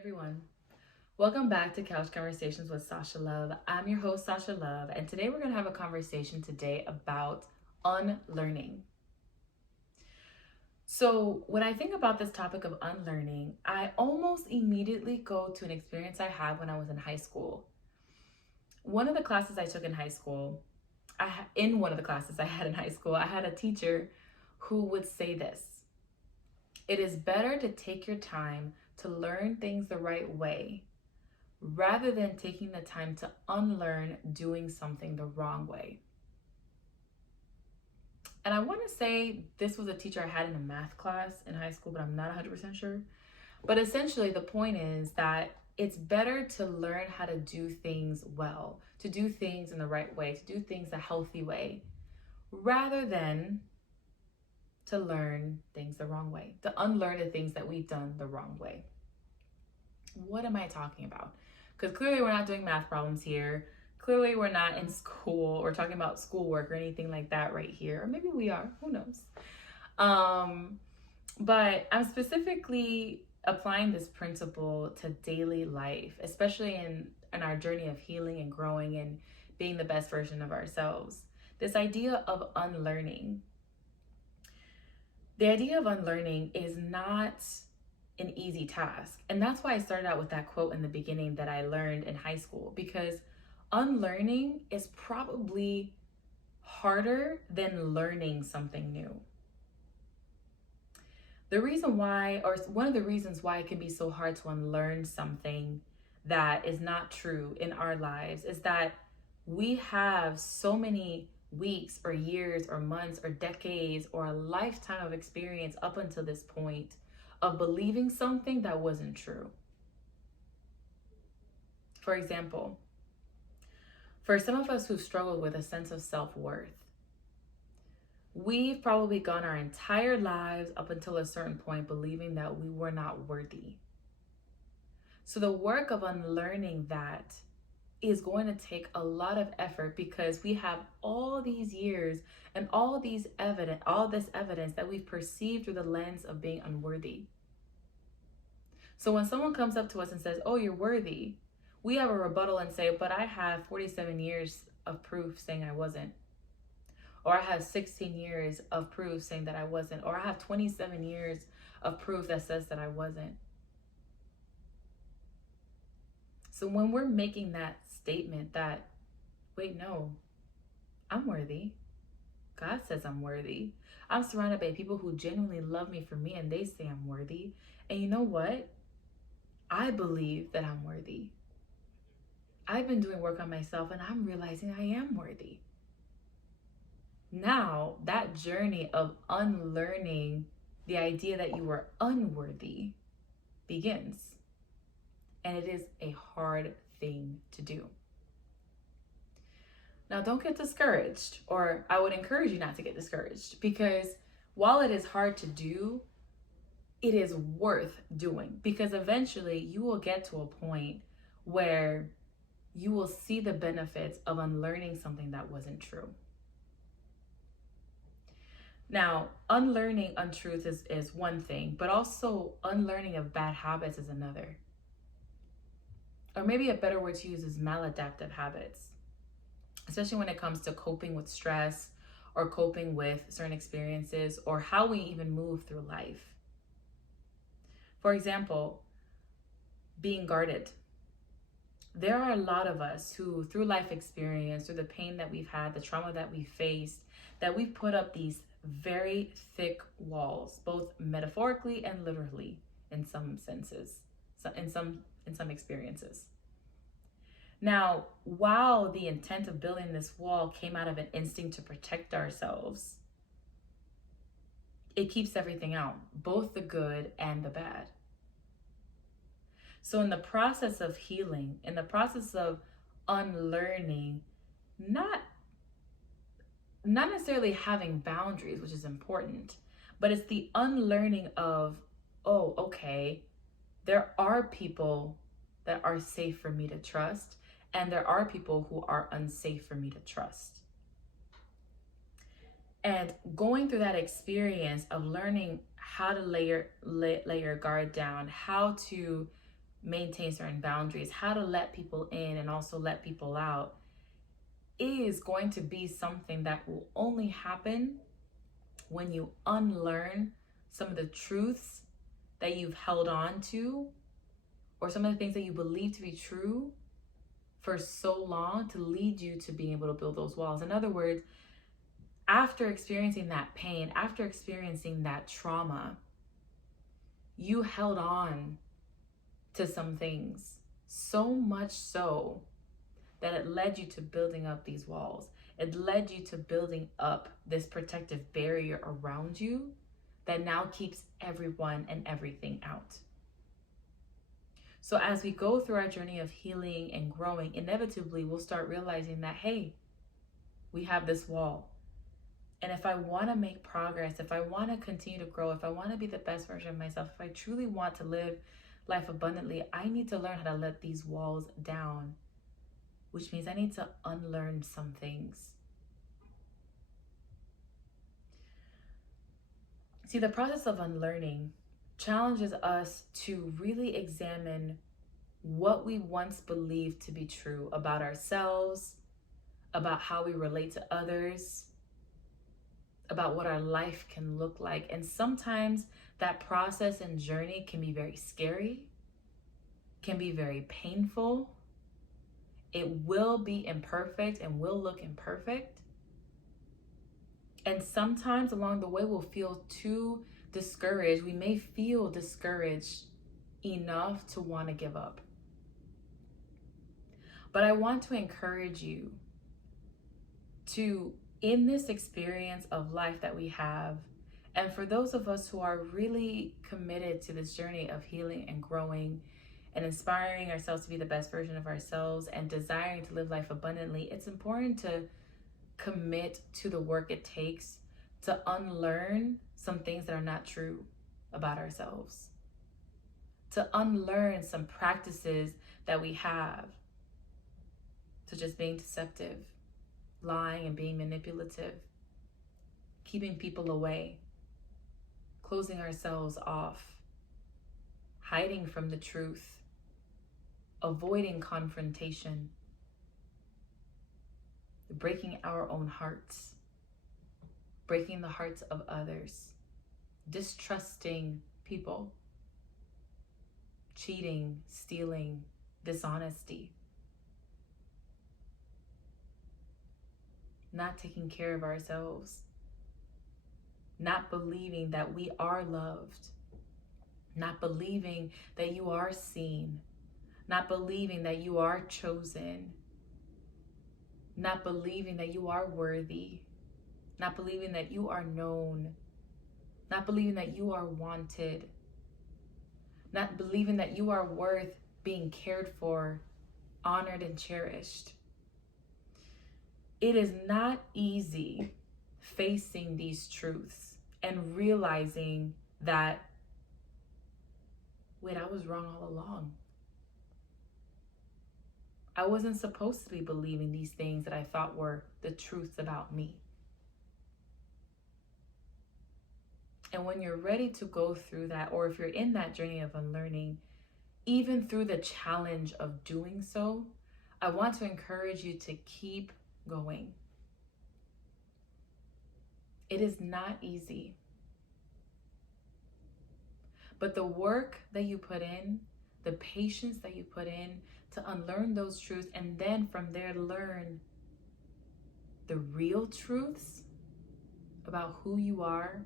Everyone, welcome back to Couch Conversations with Sasha Love. I'm your host, Sasha Love, and today we're going to have a conversation today about unlearning. So, when I think about this topic of unlearning, I almost immediately go to an experience I had when I was in high school. One of the classes I took in high school, in one of the classes I had in high school, I had a teacher who would say this: "It is better to take your time to learn things the right way rather than taking the time to unlearn doing something the wrong way." And I want to say this was a teacher I had in a math class in high school, but I'm not 100% sure. But essentially, the point is that it's better to learn how to do things well, to do things in the right way, to do things the healthy way, rather than to learn things the wrong way, to unlearn the things that we've done the wrong way. What am I talking about? Because clearly we're not doing math problems here. Clearly we're not in school or talking about schoolwork or anything like that right here. Or maybe we are, who knows? But I'm specifically applying this principle to daily life, especially in our journey of healing and growing and being the best version of ourselves. This idea of unlearning. The idea of unlearning is not an easy task. And that's why I started out with that quote in the beginning that I learned in high school, because unlearning is probably harder than learning something new. The reason why, or one of the reasons why it can be so hard to unlearn something that is not true in our lives, is that we have so many weeks or years or months or decades or a lifetime of experience up until this point of believing something that wasn't true. For example, for some of us who've struggled with a sense of self-worth, we've probably gone our entire lives up until a certain point believing that we were not worthy. So the work of unlearning that is going to take a lot of effort, because we have all these years and all this evidence that we've perceived through the lens of being unworthy. So when someone comes up to us and says, "Oh, you're worthy," we have a rebuttal and say, "But I have 47 years of proof saying I wasn't." Or I have 16 years of proof saying that I wasn't. Or I have 27 years of proof that says that I wasn't. So when we're making that statement that, wait, no, I'm worthy. God says I'm worthy. I'm surrounded by people who genuinely love me for me, and they say I'm worthy. And you know what? I believe that I'm worthy. I've been doing work on myself, and I'm realizing I am worthy. Now, that journey of unlearning the idea that you were unworthy begins. And it is a hard thing to do. Now, don't get discouraged, or I would encourage you not to get discouraged, because while it is hard to do, it is worth doing, because eventually you will get to a point where you will see the benefits of unlearning something that wasn't true. Now, unlearning untruth is one thing, but also unlearning of bad habits is another. Or maybe a better word to use is maladaptive habits, especially when it comes to coping with stress or coping with certain experiences or how we even move through life. For example, being guarded. There are a lot of us who, through life experience, through the pain that we've had, the trauma that we faced, that we've put up these very thick walls, both metaphorically and literally in some senses, in some experiences. Now, while the intent of building this wall came out of an instinct to protect ourselves, it keeps everything out, both the good and the bad. So in the process of healing, in the process of unlearning, not necessarily having boundaries, which is important, but it's the unlearning of, oh, okay, there are people that are safe for me to trust, and there are people who are unsafe for me to trust. And going through that experience of learning how to lay your guard down, how to maintain certain boundaries, how to let people in and also let people out, is going to be something that will only happen when you unlearn some of the truths that you've held on to, or some of the things that you believe to be true for so long, to lead you to being able to build those walls. In other words, after experiencing that pain, after experiencing that trauma, you held on to some things, so much so that it led you to building up these walls. It led you to building up this protective barrier around you that now keeps everyone and everything out. So as we go through our journey of healing and growing, inevitably we'll start realizing that, hey, we have this wall. And if I want to make progress, if I want to continue to grow, if I want to be the best version of myself, if I truly want to live life abundantly, I need to learn how to let these walls down, which means I need to unlearn some things. See, the process of unlearning challenges us to really examine what we once believed to be true about ourselves, about how we relate to others, about what our life can look like. And sometimes that process and journey can be very scary, can be very painful. It will be imperfect and will look imperfect. And sometimes along the way, we'll feel too discouraged. We may feel discouraged enough to want to give up. But I want to encourage you to, in this experience of life that we have, and for those of us who are really committed to this journey of healing and growing and inspiring ourselves to be the best version of ourselves and desiring to live life abundantly, it's important to commit to the work it takes to unlearn some things that are not true about ourselves, to unlearn some practices that we have, such as being deceptive, lying and being manipulative, keeping people away, closing ourselves off, hiding from the truth, avoiding confrontation, breaking our own hearts, breaking the hearts of others, distrusting people, cheating, stealing, dishonesty, not taking care of ourselves, not believing that we are loved, not believing that you are seen, not believing that you are chosen, not believing that you are worthy, not believing that you are known, not believing that you are wanted, not believing that you are worth being cared for, honored, and cherished. It is not easy facing these truths and realizing that, wait, I was wrong all along. I wasn't supposed to be believing these things that I thought were the truths about me. And when you're ready to go through that, or if you're in that journey of unlearning, even through the challenge of doing so, I want to encourage you to keep going. It is not easy. But the work that you put in, the patience that you put in to unlearn those truths, and then from there learn the real truths about who you are,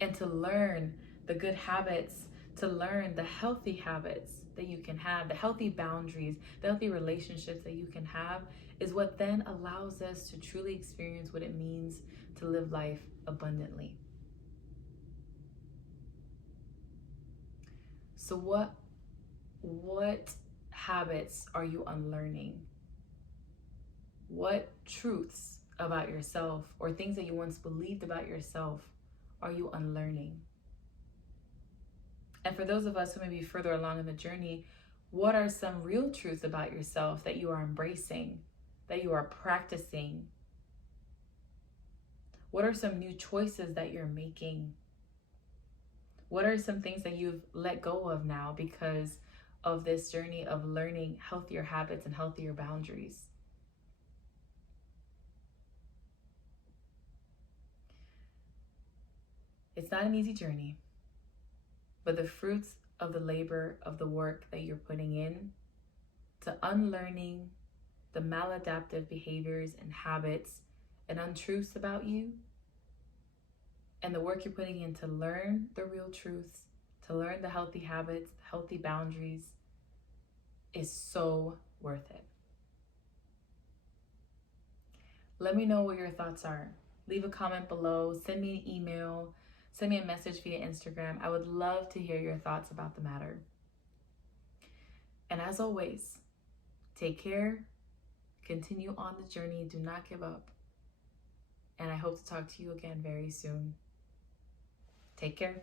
and to learn the good habits, to learn the healthy habits that you can have, the healthy boundaries, the healthy relationships that you can have, is what then allows us to truly experience what it means to live life abundantly. So what habits are you unlearning? What truths about yourself or things that you once believed about yourself are you unlearning? And for those of us who may be further along in the journey, what are some real truths about yourself that you are embracing, that you are practicing? What are some new choices that you're making? What are some things that you've let go of now because of this journey of learning healthier habits and healthier boundaries? It's not an easy journey, but the fruits of the labor of the work that you're putting in to unlearning the maladaptive behaviors and habits and untruths about you, and the work you're putting in to learn the real truths, to learn the healthy habits, healthy boundaries, is so worth it. Let me know what your thoughts are. Leave a comment below, send me an email, send me a message via Instagram. I would love to hear your thoughts about the matter. And as always, take care, continue on the journey, do not give up. And I hope to talk to you again very soon. Take care.